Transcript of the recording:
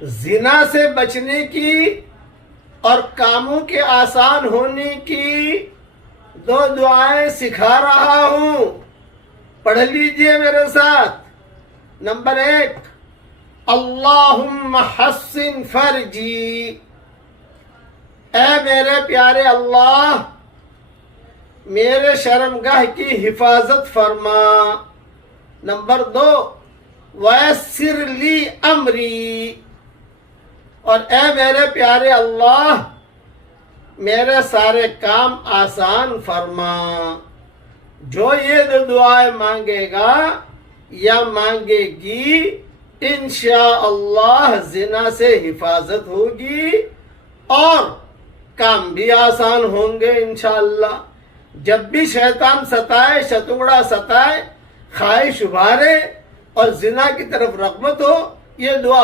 زنا سے بچنے کی اور کاموں کے آسان ہونے کی 2 دعائیں سکھا رہا ہوں، پڑھ لیجئے میرے ساتھ۔ نمبر 1، اللہم حسن فرجی، اے میرے پیارے اللہ میرے شرمگاہ کی حفاظت فرما۔ نمبر 2، ویسر لی امری، اور اے میرے پیارے اللہ میرے سارے کام آسان فرما۔ جو یہ 2 دعائیں مانگے گا یا مانگے گی انشاءاللہ زنا سے حفاظت ہوگی اور کام بھی آسان ہوں گے انشاءاللہ۔ جب بھی شیطان ستائے، شتنگڑا ستائے، خواہش ابھارے اور زنا کی طرف رغبت ہو، یہ دعا